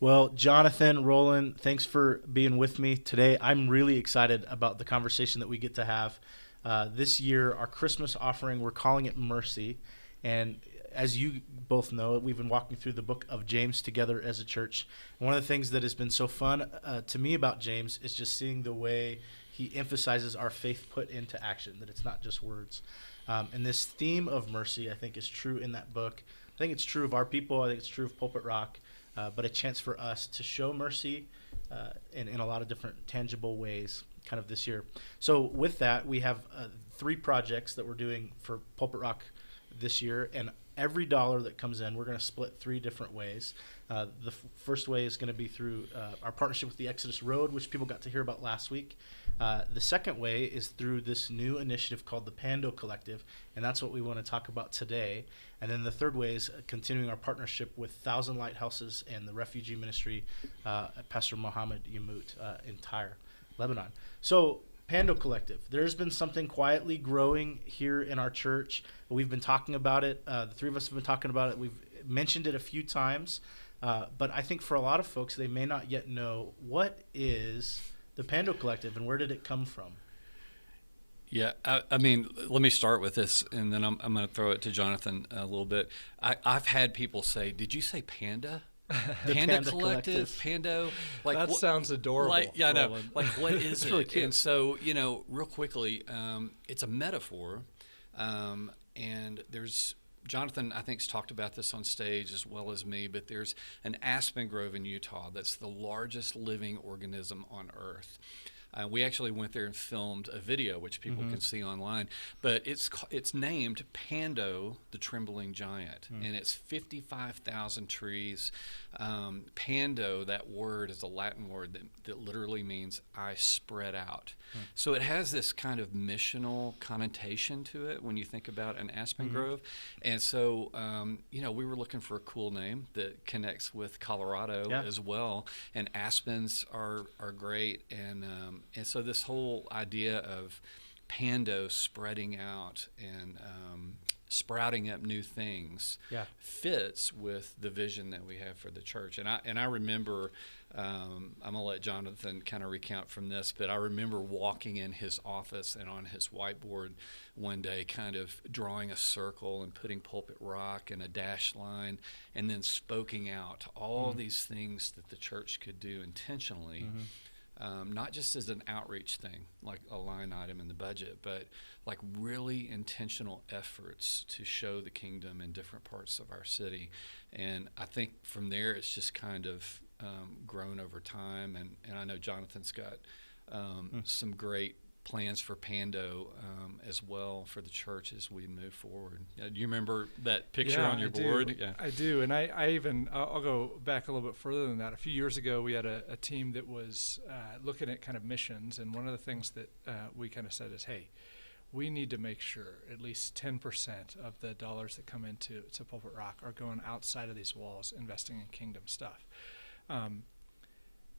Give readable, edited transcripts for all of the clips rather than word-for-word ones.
Well, Jonathan, Roland, thanks for being with me today. I'm really excited about the conversation that we get to have. This year, our Christmas offering, we're calling it Mercy. And as you both know, we've been walking through the book of James together as a church. And one of the things that has been so fun to me about James is just seeing the way he emphasizes our faith put into action, that it's not just words. And this theme of mercy, I think, is true in that book. I think it's true of our people. I think it's true of Pulpit Rock. But a chance for us to show mercy in a lot of different tangible ways kind of this year. So with that, we have 3 projects that we're doing for Pulpit Rock this year, and every dollar that comes in, we're going to split 3 different ways. The first way is going to be through our partnership with the Exodus Road, which people got to hear about last week. The second way is through this new initiative called the Pando Collective, and that's what we want to talk about today. And then the third way is continuing our partnership with Thousand Lighthouses and the refugee ministry, Pastor Mohammed Yamut in Tyre, Lebanon. So Pando Collective, there's been something quietly growing here in our church. We've been talking about it. The 3 of us have been talking about it. We've mentioned it a few times. But I think for a lot of folks, they may not yet know, what is the Pando Collective and where did it come from? Yeah, I mean, let me start with this, and then I'm going to throw it to Jonathan a little bit. I've had people say, "Did you say panda? Panda Collective, Pando." Like that sounds adorable. Like, yeah, I know. Like, what is it? Really cute. And so, real quickly, it's a metaphor, and there's Jonathan, I think, has talked about this on stage as well as me, but there's an aspen grove in Utah that's the largest living organism on Earth. We actually went there and filmed a video, which people can see online. But it's named Pando, the Trembling Giant, and it's 55,000 trees. Pando, that word, is a Latin word that literally means I spread out. So it has this kind of missional connotation to it when you think about an aspen grove. And so, we were looking for a cool name that connects with Colorado as well. And aspens are great. And so this whole idea of Pando spreading out and sprouting up new things fits with the vision that we have for the church. And I remember, I'm going to let Jonathan kind of recount from this, but I remember walking in his office and on his whiteboard one day kind of drawing a circle and putting Pulpit Rock and a dash line and then spoking out all these things that the church could do intentionally. Not just as an outreach thing, like a line item in the budget, but like really intentional efforts to show the kingdom in different parts of our city. And I think from there, it's just kind of grown over time. And I know Jonathan's got some great plans for Pando as well for the church as we move forward. Do you remember that picture on your board? Yeah, I do. And I'll go back a little bit further than that. A few years ago, we had a team that was looking at kind of missions. And one of the things that we kind of said is, hey, we need to make sure at least 10% of the dollars that come into Pulpit Rock are going outside of these walls, investing in kingdom stuff.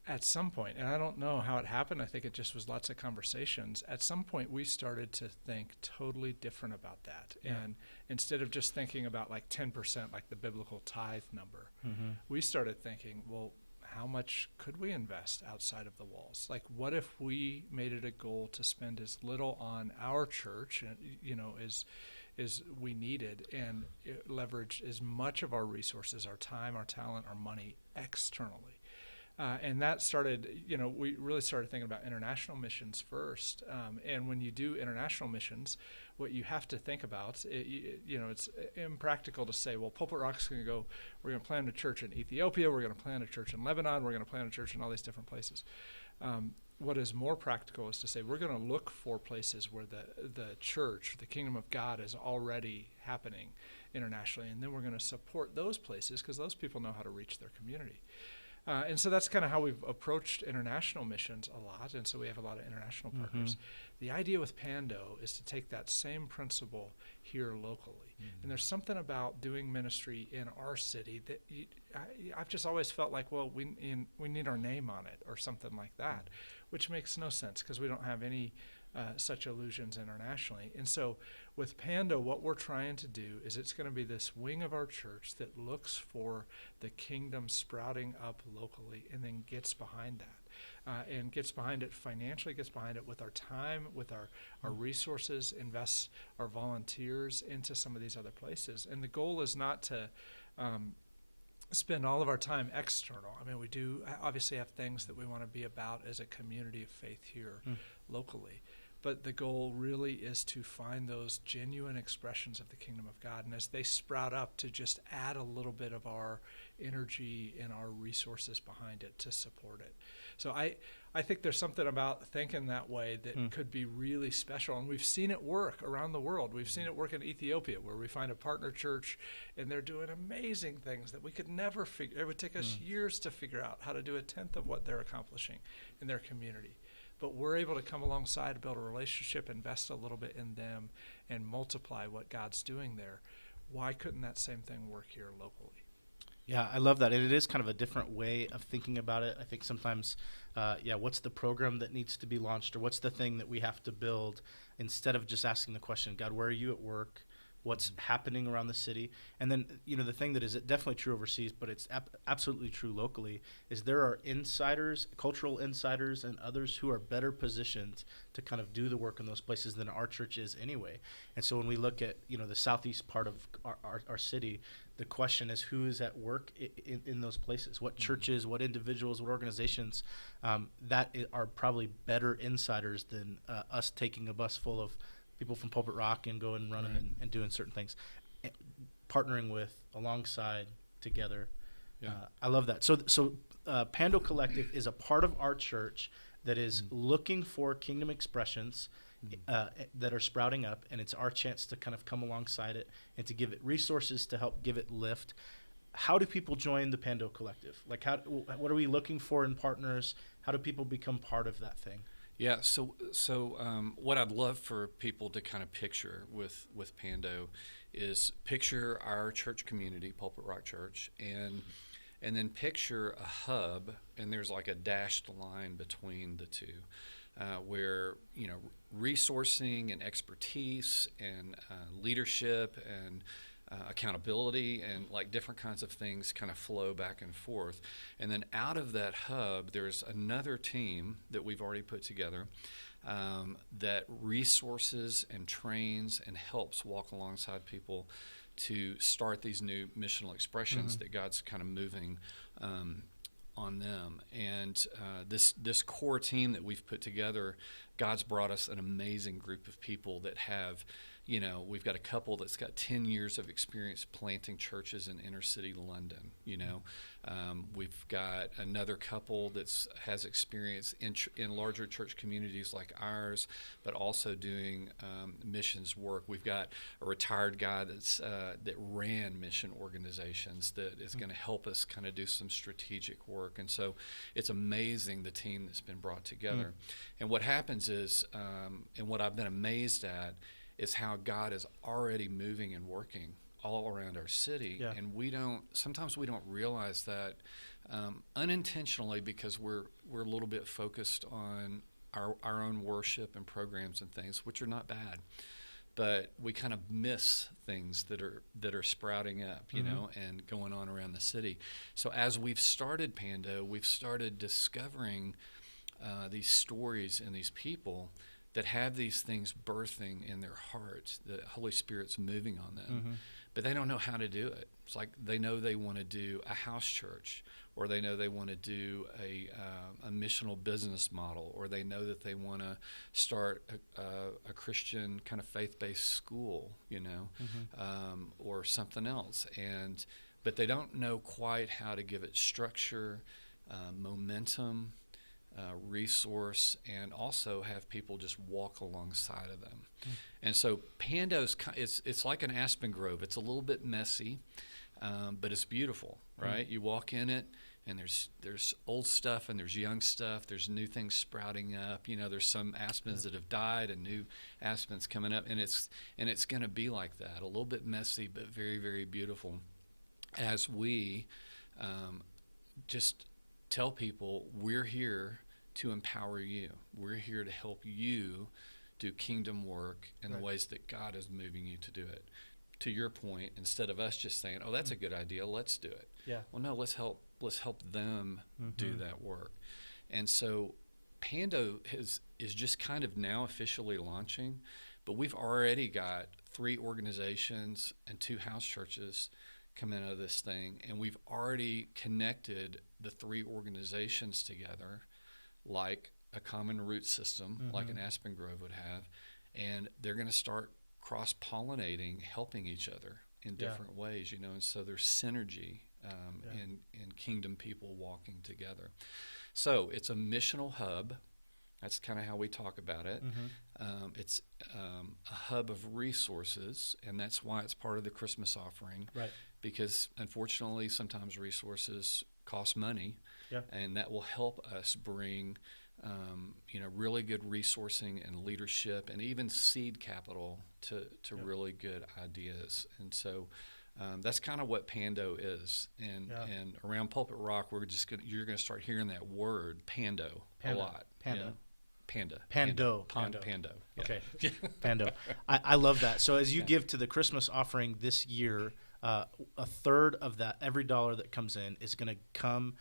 At some point, and I don't know how it happened, I think it just was lots of conversations. At some point, we started to think totally different about that. And instead of just thinking about like 10%, like the biblical tithe number, we started thinking, well, how much could we invest outside of the walls? Like, what if we made it a goal to spend as little on our church, as we needed, and leverage as much of our resources, our time, our talent, our money externally? And that started, we really started thinking about international missions first. And when you do international missions, what you have to think about, it's impractical to say, well, Pulpit Rock's going to go, we're going to plant a church in Ethiopia, we're going to plant a church in Lebanon, we're going to plant a church in all these different places. What is more practical is to say we're going to look for places where the church, the kingdom of God, is already happening internationally, and then we're going to support those places because those people know how to reach their community. And so that's kind of how we've approached international missions a lot, and so we have a lot of international partners. The idea with Pando is to take that same principle here locally. And there's something about doing ministry in our city that I've just always felt like, well, we need our name on it or something like that, which makes no sense because we don't have any such illusions internationally. And so with Pando, what we're trying to do is it's going to be this wing of our church that looks for the kingdom sprouting up locally and then gets behind that. And gets behind it financially, gets behind it with our time, with our resources, invests our volunteers into some of these other places. And the goal is not to spend all of our time external. I mean, we do obviously have things that we want to be about as a community of faith here locally. But the goal really is to find those genuine expressions of the kingdom of God. And as they sprout up, to just add a little bit of our energy and our resources behind it to support it. So I think there's something about thinking that way that could be really special. And we've seen it work around the world. We've seen it work in Ethiopia, where we find a partner church and they're doing amazing things that we could never figure. It would take us years to figure out how to do a tenth of what they're accomplishing in their community. But we're able to come alongside, build a relationship, invest a little bit in them, and multiply what God's doing there. Why couldn't that same thing work here locally? Yeah, I love that. And it is kind of a different way of thinking about it. I think sometimes, what's the program that needs to be launched, or what's the thing that we have to build, instead of just asking the question, God, where are you at work? What's happening around the city? And then, the thing that is definitely true overseas, but it's absolutely true locally, is there are insiders, cultural insiders, and others who are better positioned to kind of do the work in those places than our church is anyway. And so when we look at, the southeast part of our city, the question is, who is at work in those places? What churches, what individuals, what organizations that are probably better insiders than us taking a bus full of people from Pulpit Rock and going and running and doing certain things, partnering with, alongside, together. I love that. So Pando Collective is a part of our church that is looking for kingdom expressions that are sprouting up, and it's our chance to kind of come alongside it and to give it resources to help give it lift. How do people join the Pando Collective? Like, what are we looking for in partners? How do people become part of that thing? Yeah, so what I'd love for people to kind of picture with Pando is picture our church community, Pulpit Rock Church, and then picture a hub, and there's like a dashed line between the two, where resourcing and expertise and leadership and accountability and like different kinds of things kind of flow back and forth. And then out of that hub, there's another team that we've already put together that resources and trains and helps walk alongside people to start these new missional expressions that God's kind of moving on them. And this core team that we've put together, God's brought us an amazing group of people that have, we've got a couple that's got 10 years of experience planting churches in inner city London. We've got another couple that's has experience in larger church communities like ours, but also doing missions work. We've got a retired guy that ran mission organizations that is going to help us kind of do some strategic work. And so it's amazing, the team that's been brought together. And what happens is, and what I've been amazed at, is how God is already moving and working all around our city, and sometimes we don't realize that unintentionally, because we're a little bit focused on our own worship and programs and things, which are not bad, but we kind of miss things that are sprouting up, and going on around the city. So as we've started Pando, we've started discovering these stories and these people that have these things birthing in their hearts. The Holy Spirit's moving on them, but they don't know how to do it. It's like they know they want to do a house church, or they know they want to do a missional business model, or they know that they want to start a Christian kind of faith-based school, or something else. But they don't know quite how to give it structure, momentum, resource, and also have people just walk alongside of them. And so Pando's, it's like an aspen grove. It's a little bit messy, but it's beautiful, right? You walk in it, and there's old stuff and there's young stuff. There's new things sprouting up. There's some aspens that have died and new aspens coming up, and it's going to be like that, a little bit messy, but very, very beautiful, as we just tell people we're here to empower you. We're here to help you do kingdom work in the ways that God is moving you to do it. To your point, instead of us just saying, "Oh, that's a good idea, let's do it." Yeah. Well, no, let's help them do that work. And so Pando is just kind of now officially launching, but we've already got 3 organizations and 2 house churches coming out of this thing, and we've already connected the 3 organizations together like a common root system, like an Aspen Grove would have, and they're going to start cross-pollinating, helping each other in different ways, and so there's synergy in kingdom people walking together. So it's a missional hub. That's kind of how we talk about it. It's a hub of resources, and that's why it's part of the Christmas offering. Right. Because unfortunately, sometimes resources cost money, and that will help us bring, really good resourcing and leadership, and even seed capital to really good ideas. And so that's kind of what Pando is. And around Pulpit Rock, you're gonna start hearing that word Pando a lot. Pando. Pando. Okay. Pando. I love that. So as you give to the Christmas offering this year, a third of that, every dollar that comes in, is going to come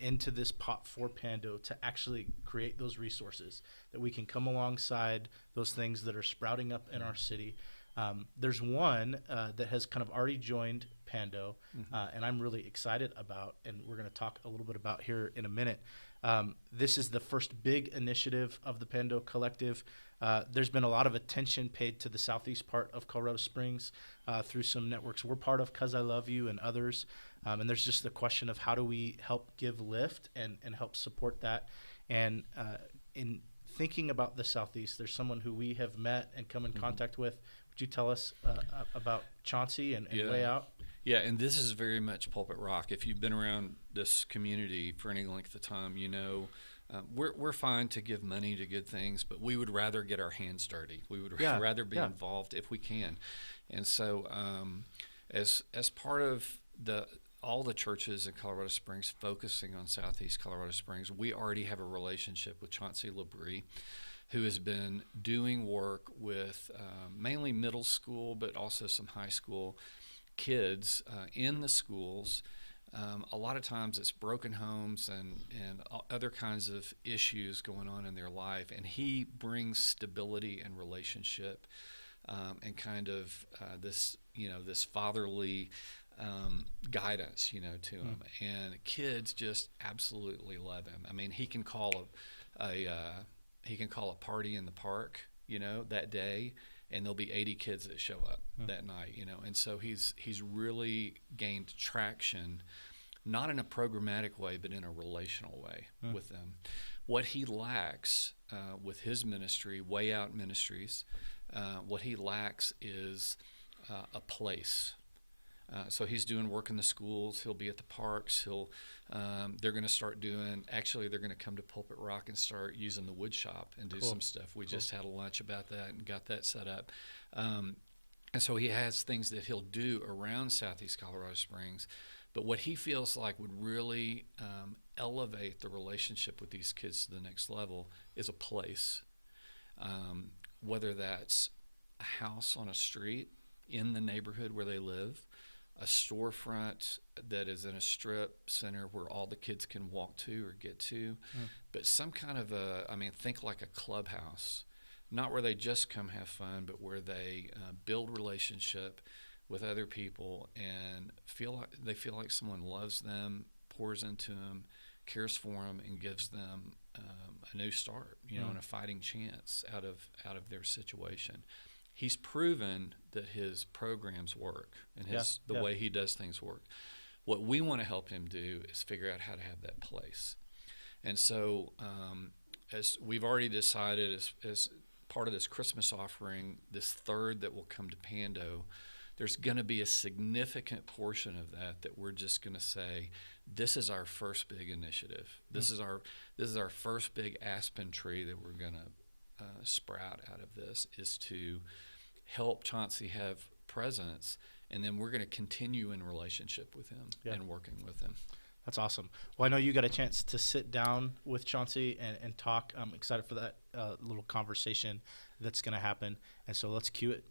into this pot for Pando to actually create those resources that we can come alongside those things that are sprouting up in our city. There's one that has kind of already joined Pando, and I'm really excited about, and we're going to talk a little bit about here in a minute. This is the first big initiative of the Pando Collective. There's been a lot of attention paid to the southeast part of Colorado Springs through some networks we're part of, 'Cause I Love You and others. And there's just the question of how do we help give lift and help support that. And in thinking about the southeast, there's someone who we have met and come in contact with. Would you tell us about Chauncey and Way Out? Yeah, and this is very much Pulpit Rock. If you've been around this community for any length of time, we're fine to give money to good things, but we would rather get our hands dirty. We would rather be involved if we can. And so as part of all the churches in Colorado Springs focusing on Southeast Colorado Springs, we already have a relationship with Chauncey Labrie, who has been doing work with mainly middle school, but also some high school kids in the schools. A lot of times it's broken homes and other kinds of issues going on in their life, and he brings stability and relationship and kind of this fatherly guidance to him, and kids just absolutely love him. I mean, he can call a party in the park that day, and there'll be 80 kids that show up that night, and so he's really gained traction, not in a programmatic way, but in a relational way with them. What he lacks with his ministry, Way Out Ministries, what he lacks is a place. So he's doing work in the schools. He'll be at the parks. They're going to start they're going to come to Pulpit Rock and start using the wood shop and do some stuff. We just had a lunch about that and got that set up. And so he has things that he'll do around Southeast Colorado Springs. But what he feels like would really elevate the relationship with these kids to the next level is a place, whether that's a house on a street in the neighborhood where they live, a storefront that is in a strip center where all the kids can walk to or get to, but some kind of think like a clubhouse, not where they just come have fun, but where they build relationship with other people and feel like someone loves them, pours into them, cares for them, and gives them a new start, and a fighting chance out of their situation. He's proven that his programs work and the way he does things work. What we want to help him do is figure out how to have that place. And so as we've already decided as part of this Christmas offering, this third that will come to Pando, there's going to be a significant portion of that we're just going to say, this is our first big initiative. This is our first big aspen tree that we're going to sprout out of this, is to help Chauncey have presence, and then we're going to continue in relationship with him and working with him. That's awesome. Well, I know you got a chance to sit down with Chauncey and talk. I'm excited for that little conversation that's going to happen. And so let's cue it.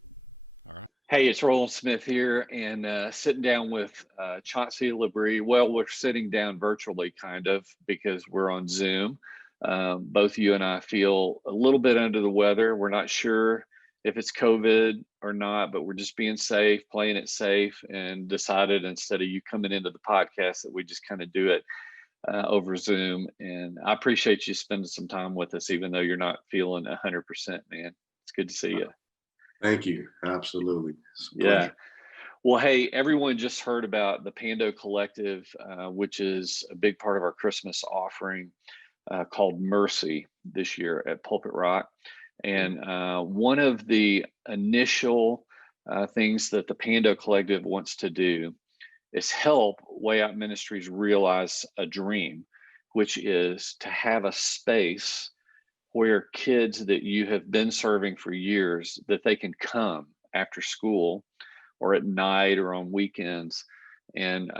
All right. Hey, it's Roland Smith here, and sitting down with Chauncey Labrie. Well, we're sitting down virtually, kind of, because we're on Zoom. Both you and I feel a little bit under the weather. We're not sure if it's COVID or not, but we're just being safe, playing it safe, and decided instead of you coming into the podcast that we just kind of do it over Zoom. And I appreciate you spending some time with us, even though you're not feeling 100%, man. It's good to see you. Thank you. Absolutely. Yeah. Well, hey, everyone just heard about the Pando Collective, which is a big part of our Christmas offering called Mercy this year at Pulpit Rock. And one of the initial things that the Pando Collective wants to do is help Way Out Ministries realize a dream, which is to have a space where kids that you have been serving for years, that they can come after school or at night or on weekends, and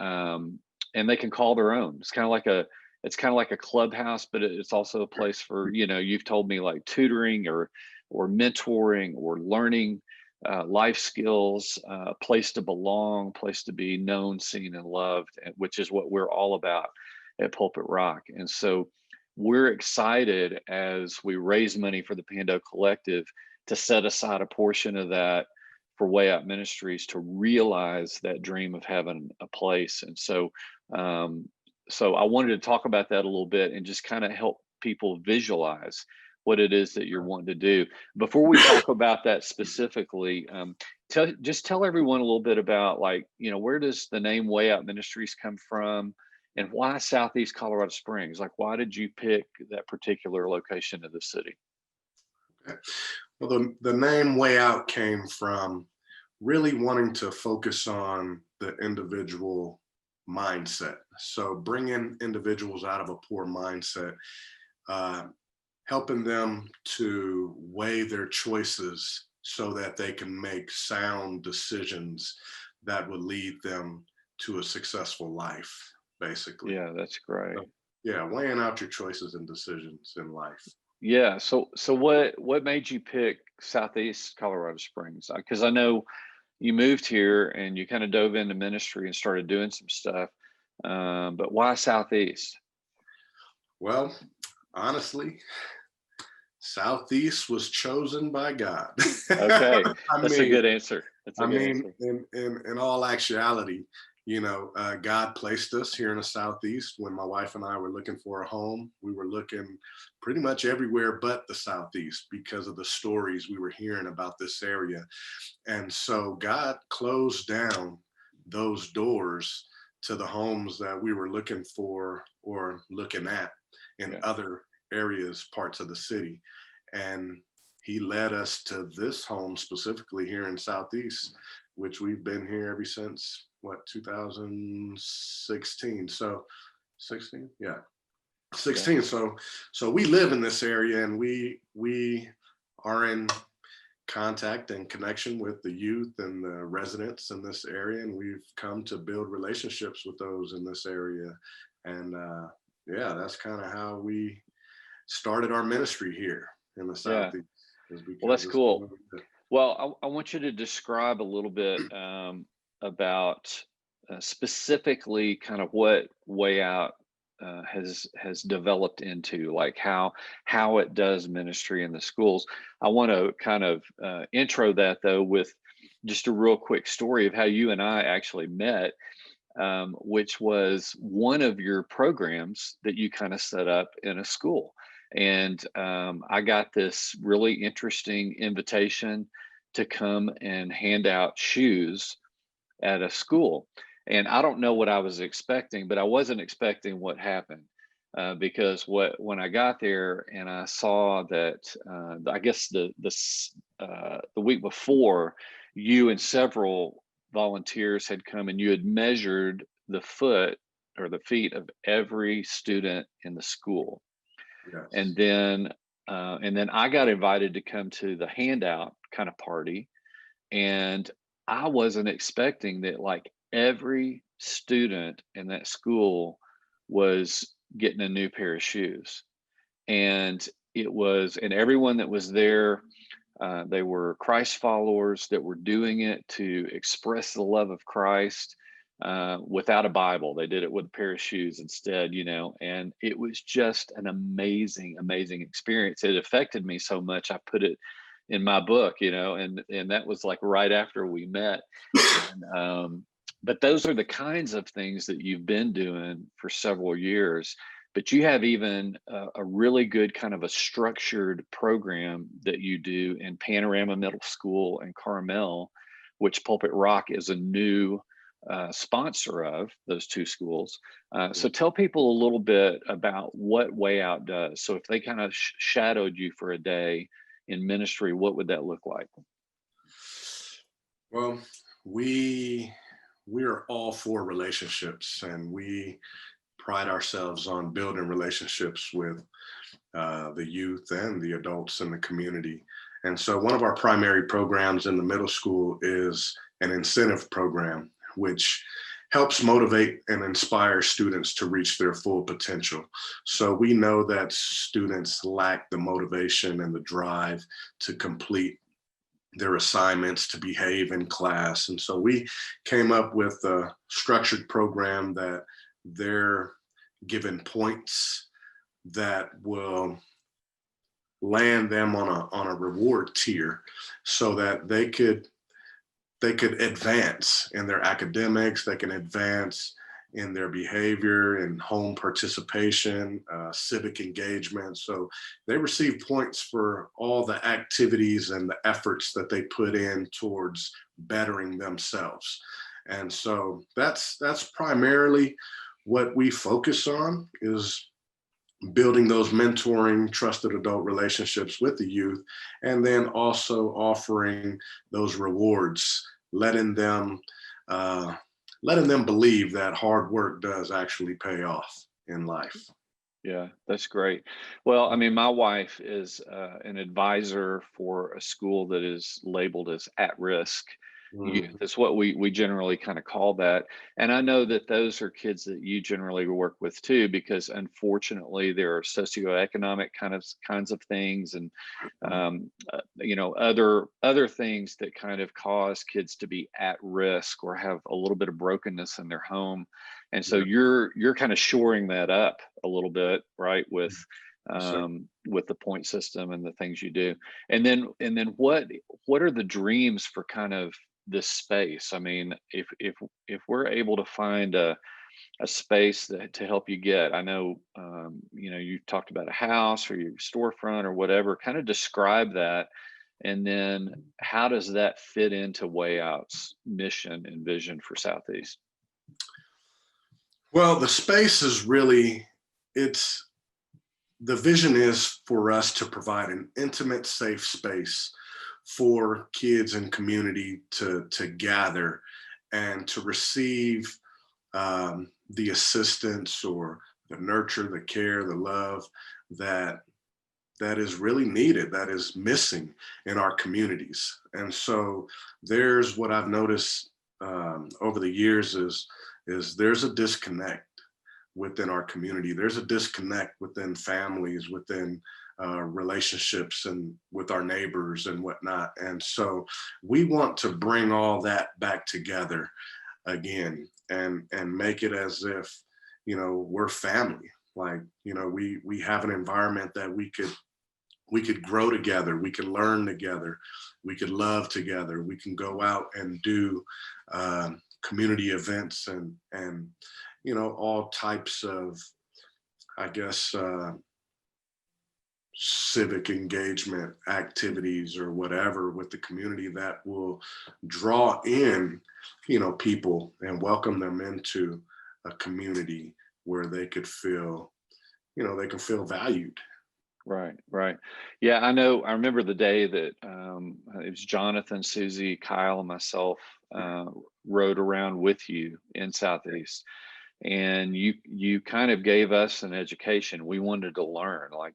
they can call their own. It's kind of like a clubhouse, but it's also a place for, you've told me, like tutoring or mentoring or learning life skills, a place to belong, place to be known, seen, and loved, which is what we're all about at Pulpit Rock. And so we're excited as we raise money for the Pando Collective to set aside a portion of that for Way Out Ministries to realize that dream of having a place. And so, so I wanted to talk about that a little bit and just kind of help people visualize what it is that you're wanting to do. Before we talk about that specifically, tell everyone a little bit about, like, where does the name Way Out Ministries come from? And why Southeast Colorado Springs? Like, why did you pick that particular location of the city? Okay. Well, the name Way Out came from really wanting to focus on the individual mindset. So bringing individuals out of a poor mindset, helping them to weigh their choices so that they can make sound decisions that will lead them to a successful life. Basically. Yeah, that's great. Yeah, weighing out your choices and decisions in life. Yeah. So what made you pick Southeast Colorado Springs? Because I know you moved here and you kind of dove into ministry and started doing some stuff. But why Southeast? Well, honestly, Southeast was chosen by God. Okay, that's a good answer. In all actuality, God placed us here in the Southeast. When my wife and I were looking for a home, we were looking pretty much everywhere but the Southeast because of the stories we were hearing about this area. And so God closed down those doors to the homes that we were looking for or looking at in other areas, parts of the city. And he led us to this home specifically here in Southeast, which we've been here ever since 2016. So 16, yeah, 16. Yeah. So we live in this area, and we are in contact and connection with the youth and the residents in this area, and we've come to build relationships with those in this area. And that's kind of how we started our ministry here in the Southeast. Well, that's cool. Well, I want you to describe a little bit about specifically kind of what Way Out has developed into, like how it does ministry in the schools. I want to kind of intro that though with just a real quick story of how you and I actually met, which was one of your programs that you kind of set up in a school. And I got this really interesting invitation to come and hand out shoes at a school. And I don't know what I was expecting, but I wasn't expecting what happened because when I got there and I saw that, I guess the week before, you and several volunteers had come and you had measured the foot or the feet of every student in the school. Yes. And then I got invited to come to the handout kind of party, and I wasn't expecting that like every student in that school was getting a new pair of shoes. And everyone that was there They were Christ followers that were doing it to express the love of Christ without a Bible. They did it with a pair of shoes instead, and it was just an amazing, amazing experience. It affected me so much. I put it in my book, and that was like right after we met. And, but those are the kinds of things that you've been doing for several years. But you have even a really good kind of a structured program that you do in Panorama Middle School and Carmel, which Pulpit Rock is a new sponsor of those two schools. So tell people a little bit about what Way Out does. So if they kind of shadowed you for a day in ministry, what would that look like? Well, we are all for relationships, and we pride ourselves on building relationships with the youth and the adults in the community. And so one of our primary programs in the middle school is an incentive program, which helps motivate and inspire students to reach their full potential. So we know that students lack the motivation and the drive to complete their assignments, to behave in class. And so we came up with a structured program that they're given points that will land them on a reward tier so that they could advance in their academics, they can advance in their behavior and home participation, civic engagement. So they receive points for all the activities and the efforts that they put in towards bettering themselves. And so that's primarily what we focus on, is building those mentoring, trusted adult relationships with the youth, and then also offering those rewards, letting them believe that hard work does actually pay off in life. Yeah, that's great. Well, I mean, my wife is an advisor for a school that is labeled as at risk youth. That's what we generally kind of call that. And I know that those are kids that you generally work with too, because unfortunately there are socioeconomic kinds of things, and other things that kind of cause kids to be at risk or have a little bit of brokenness in their home. And so you're kind of shoring that up a little bit, right, with the point system and the things you do. And then what are the dreams for kind of this space? I mean, if we're able to find a space to help you get, I know, you've talked about a house or your storefront or whatever, kind of describe that. And then how does that fit into Way Out's mission and vision for Southeast? Well, the space is really, the vision is for us to provide an intimate, safe space for kids and community to gather and to receive the assistance or the nurture, the care, the love that is really needed, that is missing in our communities. And so there's what I've noticed over the years is there's a disconnect within our community. There's a disconnect within families, within relationships, and with our neighbors and whatnot. And so we want to bring all that back together again and make it as if, we're family. Like, we have an environment that we could grow together, we can learn together, we could love together, we can go out and do community events and all types of, I guess, civic engagement activities or whatever with the community that will draw in, people and welcome them into a community where they could feel, they can feel valued. Right. Yeah, I know. I remember the day that it was Jonathan, Susie, Kyle, and myself rode around with you in Southeast, and you kind of gave us an education. We wanted to learn, like,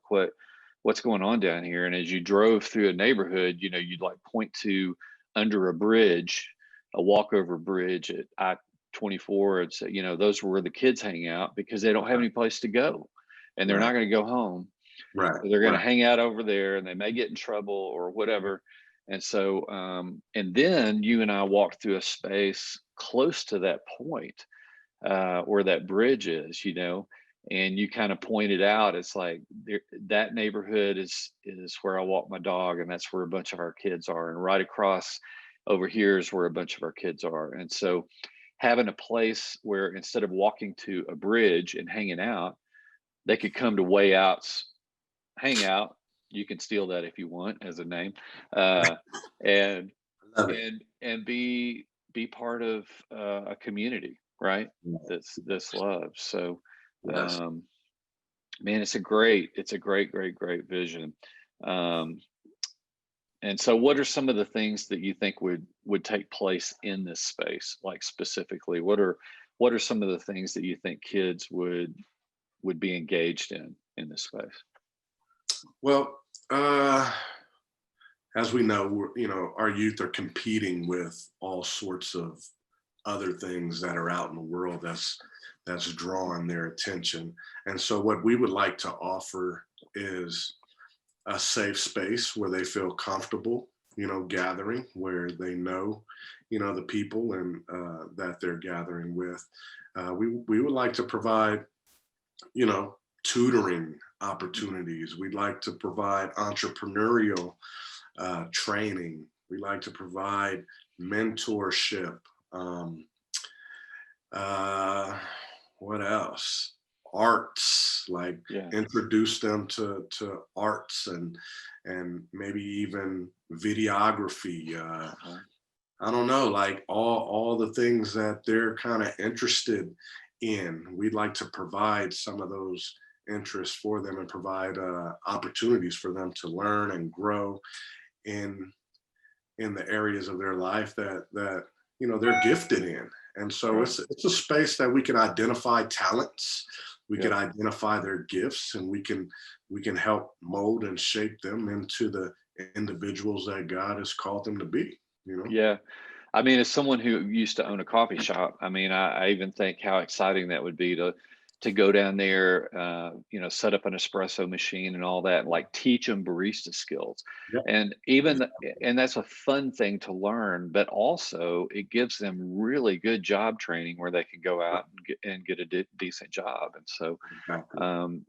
what's going on down here. And as you drove through a neighborhood, you'd like point to under a bridge, a walkover bridge at I-24, and say, those are where the kids hang out because they don't have any place to go, and they're not going to go home. Right. So they're going to Right. hang out over there, and they may get in trouble or whatever. And so, and then you and I walked through a space close to that point, where that bridge is, and you kind of pointed out, it's like that neighborhood is where I walk my dog, and that's where a bunch of our kids are, and right across over here is where a bunch of our kids are. And so, having a place where instead of walking to a bridge and hanging out, they could come to Way Out's hang out. You can steal that if you want as a name, and I love it. and be part of a community, right? That's love. So, Yes. um, man, it's a great vision. Um, and so, what are some of the things that you think would take place in this space? Like specifically, what are some of the things that you think kids would be engaged in this space? Well, as we know, our youth are competing with all sorts of other things that are out in the world that's drawing their attention. And so what we would like to offer is a safe space where they feel comfortable, gathering, where they know, the people and that they're gathering with. We would like to provide, tutoring opportunities. We'd like to provide entrepreneurial training. We like to provide mentorship. Um, what else? Arts, like Yeah. introduce them to arts and maybe even videography. I don't know, like all the things that they're kind of interested in. We'd like to provide some of those interests for them and provide opportunities for them to learn and grow in the areas of their life that they're gifted in. And so Right. it's a space that we can identify talents, we Yeah. can identify their gifts, and we can help mold and shape them into the individuals that God has called them to be. Yeah. I mean, as someone who used to own a coffee shop, I mean, I even think how exciting that would be to go down there, set up an espresso machine and all that, and like teach them barista skills. Yep. And and that's a fun thing to learn, but also it gives them really good job training where they can go out and get a decent job. And so, Exactly.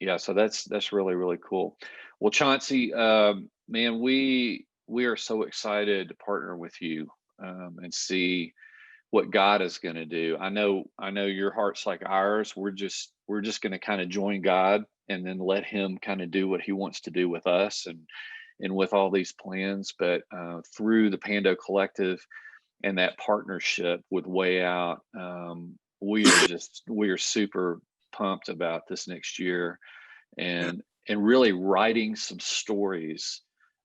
yeah, so that's really, really cool. Well, Chauncey, man, we are so excited to partner with you, and see what God is going to do. I know your heart's like ours. We're just going to kind of join God and then let Him kind of do what He wants to do with us and with all these plans. But through the Pando Collective and that partnership with Way Out, we are super pumped about this next year, Yeah. and really writing some stories,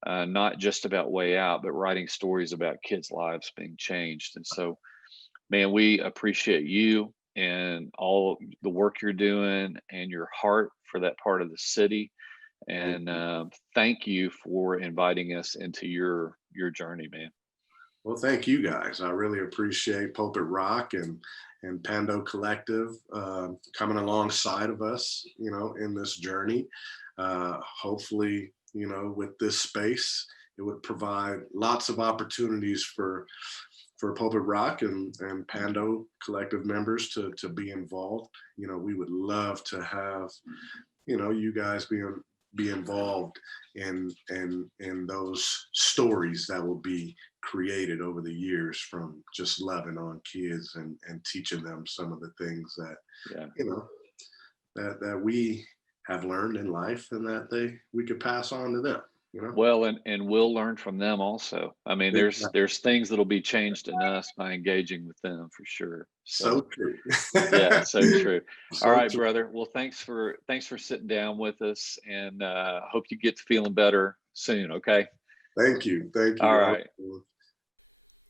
not just about Way Out, but writing stories about kids' lives being changed. And so, man, we appreciate you and all the work you're doing and your heart for that part of the city. Thank And you. thank you for inviting us into your journey, man. Well, thank you guys. I really appreciate Pulpit Rock and Pando Collective coming alongside of us, in this journey. Hopefully, with this space, it would provide lots of opportunities for Pulpit Rock and Pando Collective members to be involved. We would love to have, you guys be involved in those stories that will be created over the years from just loving on kids and teaching them some of the things that Yeah. that we have learned in life and that we could pass on to them. Well, and we'll learn from them also. I mean, there's things that'll be changed in us by engaging with them for sure. So So true. yeah, so true. All So right, true. brother. Well, thanks for sitting down with us, and hope you get to feeling better soon. Okay. Thank you. All right.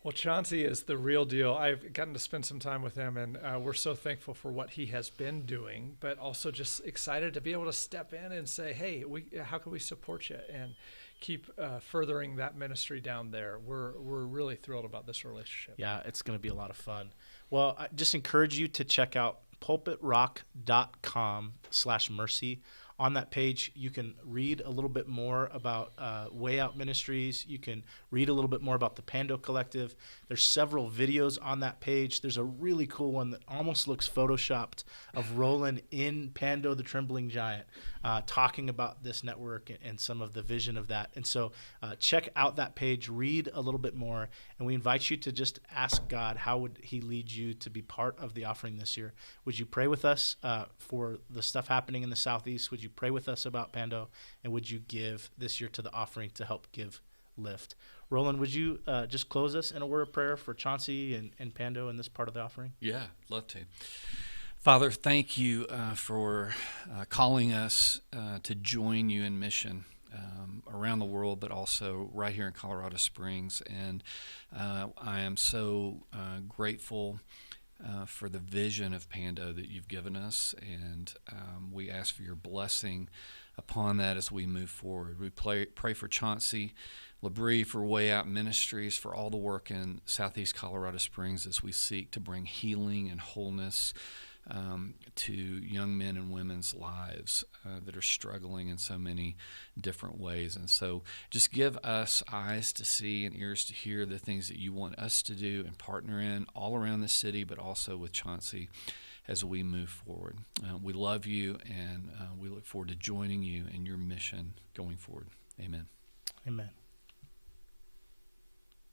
Well, Chauncey is the real deal. I've gotten to spend some time with him, and we're so thankful for what he has been doing, but also just excited to be able to step in and say, hey, how can we support you and keep furthering that ministry down there? We're really thrilled about this relationship. Yeah, it's going to be a lot of fun. Well, I just encourage you to check out pulpitrock.com/mercy. On that page, you can read a little bit more about Out Ministries. You can read a little bit more about the Pando Collective. There's several videos on that page. There's a really cool one that almost looks photoshopped of Roland in Pando the Trembling Giant, talking about this network and some of the vision of that. And so check out that page, read a little bit more, and we invite you to just ask God, how would he lead you to be part of the offering this year? Would you pray with us for the stuff happening in the Southeast? Would you pray with us about Pando? And would you give this year to the offering to help give lift? Roland, would you just close us in a word of prayer for Chauncey and Pando in this part of the offering? Yeah, love to. Father, thank you for calling us to join you in mission around the world, but also right here in Colorado Springs. And I am so grateful for the vision of Pando that you've given us, and we ask for your blessing upon that as we move forward. We pray for Chauncey Labrie, for Out Ministries, for all the work in Southeast Colorado Springs as we seek to bring healing and wholeness to young men and women's lives that are struggling in so many different ways. And so just give us eyes to see and ears to hear the things that you want us to do and partner in all around the city, but also with Chauncey as we move forward. We love you, and we look forward to joining you in your mission going forward. Amen. Amen.